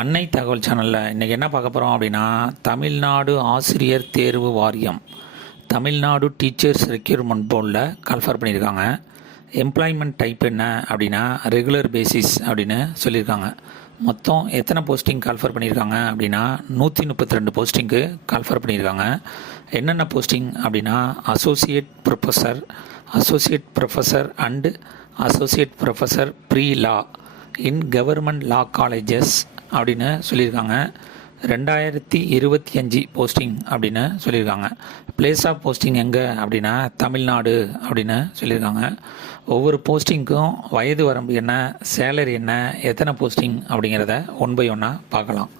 அன்னை தகவல் சேனலில் இன்றைக்கி என்ன பார்க்க போகிறோம் அப்படின்னா தமிழ்நாடு ஆசிரியர் தேர்வு வாரியம் தமிழ்நாடு டீச்சர்ஸ் ரெக்யூர்மெண்ட் போர்டில் கன்ஃபர் பண்ணியிருக்காங்க. எம்ப்ளாய்மெண்ட் டைப் என்ன அப்படின்னா ரெகுலர் பேசிஸ் அப்படின்னு சொல்லியிருக்காங்க. மொத்தம் எத்தனை போஸ்டிங் கால்ஃபர் பண்ணியிருக்காங்க அப்படின்னா நூற்றி முப்பத்தி ரெண்டு போஸ்டிங்க்கு கால்ஃபர் பண்ணியிருக்காங்க. என்னென்ன போஸ்டிங் அப்படின்னா associate professor associate professor and associate professor pre law in government law colleges அப்படின்னு சொல்லியிருக்காங்க. ரெண்டாயிரத்தி இருபத்தி அஞ்சு போஸ்டிங் அப்படின்னு சொல்லியிருக்காங்க. பிளேஸ் ஆஃப் போஸ்டிங் எங்கே அப்படின்னா தமிழ்நாடு அப்படின்னு சொல்லியிருக்காங்க. ஒவ்வொரு போஸ்டிங்க்கும் வயது வரம்பு என்ன சேலரி என்ன எத்தனை போஸ்டிங் அப்படிங்கிறத ஒன் பை ஒன்னாக பார்க்கலாம்.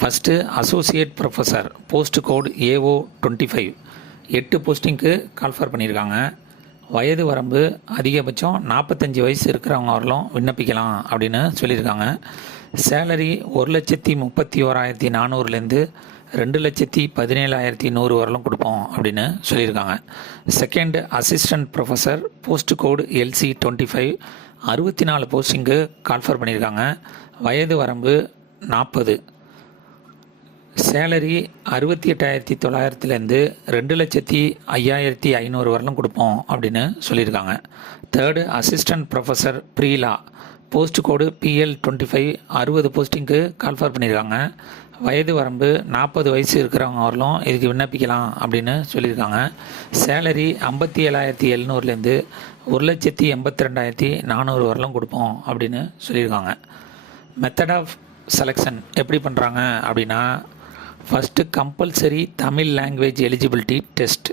First associate professor post code AO twenty five எட்டு போஸ்டிங்க்கு கால்ஃபர் பண்ணியிருக்காங்க. வயது வரம்பு அதிகபட்சம் நாற்பத்தஞ்சு வயசு இருக்கிறவங்க வரலும் விண்ணப்பிக்கலாம் அப்படின்னு சொல்லியிருக்காங்க. சேலரி ஒரு லட்சத்தி முப்பத்தி ஓராயிரத்தி நானூறுலேருந்து ரெண்டு லட்சத்தி பதினேழாயிரத்தி நூறு வரலும் கொடுப்போம் அப்படின்னு சொல்லியிருக்காங்க. Second assistant professor post code LC twenty five அறுபத்தி நாலு போஸ்டிங்கு கால்ஃபர் பண்ணியிருக்காங்க. வயது வரம்பு நாற்பது சேலரி அறுபத்தி எட்டாயிரத்தி தொள்ளாயிரத்துலேருந்து ரெண்டு லட்சத்தி ஐயாயிரத்தி ஐநூறு வரலும் கொடுப்போம் அப்படின்னு சொல்லியிருக்காங்க. Third assistant professor pre law post code BL twenty five அறுபது போஸ்டிங்க்கு கால்ஃபர் பண்ணியிருக்காங்க. வயது வரம்பு நாற்பது வயசு இருக்கிறவங்க வரலும் இதுக்கு விண்ணப்பிக்கலாம் அப்படின்னு சொல்லியிருக்காங்க. சேலரி ஐம்பத்தி ஏழாயிரத்தி எழுநூறுலேருந்து ஒரு லட்சத்தி எண்பத்தி ரெண்டாயிரத்தி நானூறு வரலும் கொடுப்போம் அப்படின்னு சொல்லியிருக்காங்க. மெத்தட் ஆஃப் செலெக்ஷன் எப்படி பண்ணுறாங்க அப்படின்னா first compulsory Tamil language eligibility test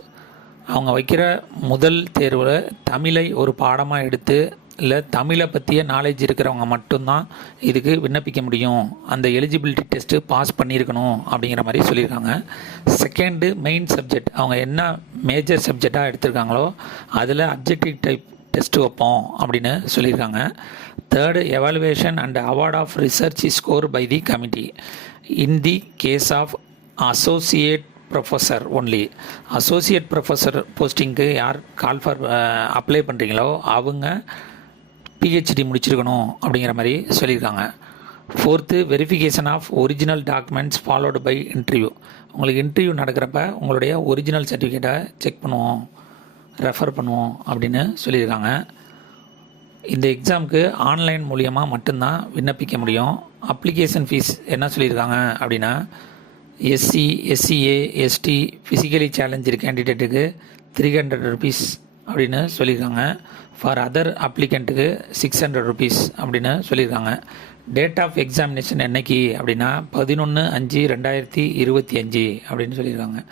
அவங்க வைக்கிற முதல் தேர்வில் தமிழை ஒரு பாடமாக எடுத்து இல்லை தமிழை பற்றிய நாலேஜ் இருக்கிறவங்க மட்டும்தான் இதுக்கு விண்ணப்பிக்க முடியும். அந்த எலிஜிபிலிட்டி டெஸ்ட்டு பாஸ் பண்ணியிருக்கணும் அப்படிங்கிற மாதிரி சொல்லியிருக்காங்க. செகண்டு மெயின் சப்ஜெக்ட் அவங்க என்ன மேஜர் சப்ஜெக்டாக எடுத்திருக்காங்களோ அதில் அப்ஜெக்டிவ் டைப் டெஸ்ட் வைப்போம் அப்படின்னு சொல்லியிருக்காங்க. Third evaluation and award of research score by the committee in the case of associate professor only associate professor போஸ்டிங்க்கு யார் கால் ஃபார் அப்ளை பண்ணுறீங்களோ அவங்க பிஹெச்டி முடிச்சிருக்கணும் அப்படிங்கிற மாதிரி சொல்லியிருக்காங்க. Fourth verification of original documents followed by interview உங்களுக்கு interview நடக்கிறப்ப உங்களுடைய ஒரிஜினல் சர்டிஃபிகேட்டை செக் பண்ணுவோம். ரெஃபர் பண்ணுவோம் அப்படின்னு சொல்லியிருக்காங்க. இந்த எக்ஸாமுக்கு ஆன்லைன் மூலியமாக மட்டும்தான் விண்ணப்பிக்க முடியும். அப்ளிகேஷன் ஃபீஸ் என்ன சொல்லியிருக்காங்க அப்படின்னா SC SCA ST physically challenge கேண்டிடேட்டுக்கு three hundred rupees அப்படின்னு சொல்லியிருக்காங்க. ஃபார் அதர் அப்ளிகண்ட்டுக்கு சிக்ஸ் ஹண்ட்ரட் ருபீஸ் அப்படின்னு சொல்லியிருக்காங்க. டேட் ஆஃப் எக்ஸாமினேஷன் என்னைக்கு அப்படின்னா பதினொன்று அஞ்சு ரெண்டாயிரத்தி இருபத்தி அஞ்சு அப்படின்னு சொல்லியிருக்காங்க.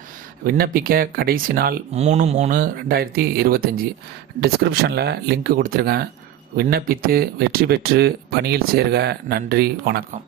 விண்ணப்பிக்க கடைசி நாள் மூணு மூணு ரெண்டாயிரத்தி இருபத்தஞ்சி. டிஸ்கிரிப்ஷனில் லிங்க் கொடுத்துருக்கேன். விண்ணப்பித்து வெற்றி பெற்று பணியில் சேர்க. நன்றி. வணக்கம்.